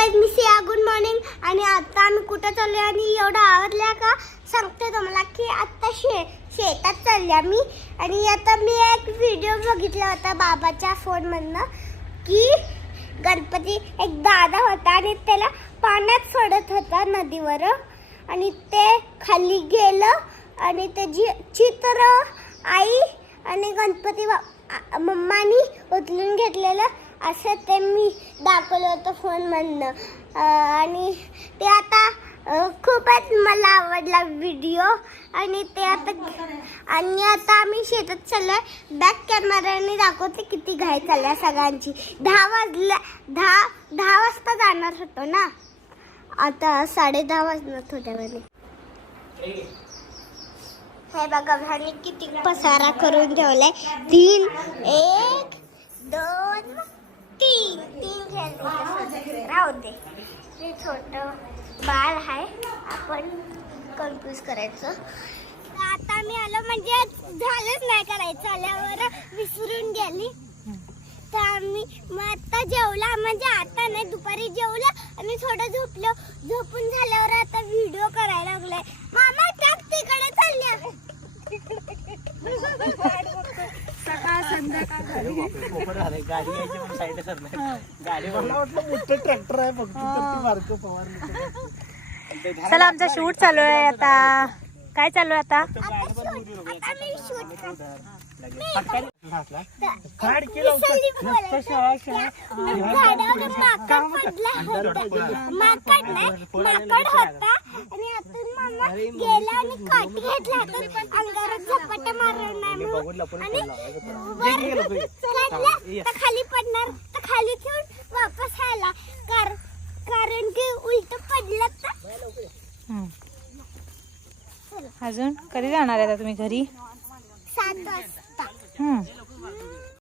Guys मी Siya good morning. आणि आता आम्ही कुठं चाललोय आणि एवढं आवडल्या का सांगते तुम्हाला की आता शेतात चालले आम्ही. आणि आता मी एक व्हिडिओ बघितला होता बाबाच्या फोनमधनं की गणपती एक दादा होता आणि त्याला पाण्यात सोडत होता नदीवर आणि ते खाली गेलं आणि त्याची चित्र आई आणि गणपती मम्मानी उचलून घेतलेलं असं ते मी दाखवलं होतं फोनमधनं. आणि ते आता खूपच मला आवडला व्हिडिओ. आणि ते आता आम्ही शेतात चाललोय. बॅक कॅमेराने दाखवते किती घाई चालल्या सगळ्यांची. 10 वाजता जाणार होतो ना, आता 10:30 वाजणार थोड्या वेळाने. हे बघा भानी किती पसारा करून ठेवलाय. 3 1 2 3 राहू दे. हे छोट बाळ आहे, आपण कन्फ्यूज करायचं. आता मी आलो म्हणजे झालंच नाही करायचं, आल्यावर विसरून गेली. तर आम्ही मग आता जेवला, म्हणजे आता नाही दुपारी जेवलं आणि थोडं झोपलो. झोपून झाल्यावर आता व्हिडिओ करायला लागलाय. मामा टाक तिकडे चालल्या. सकाळ संध्याकाळ गाडी यायची पण साईड करणार. गाडी मला वाटलं मोठं ट्रॅक्टर आहे फक्त मार्क फवारणी. चला आमचा शूट चालू आहे आता. काय चालू आहे आता? माकड होता आणि आतून मामा गेला आणि काठी घेतला हातात, अंगावर झपाटा मारणार नाही आणि तर खाली पडणार. तर खाली ठेवून वापस आला कारण की उलट पडलं तर. अजून कधी जाणार आहे आता तुम्ही घरी? 7 वाजता.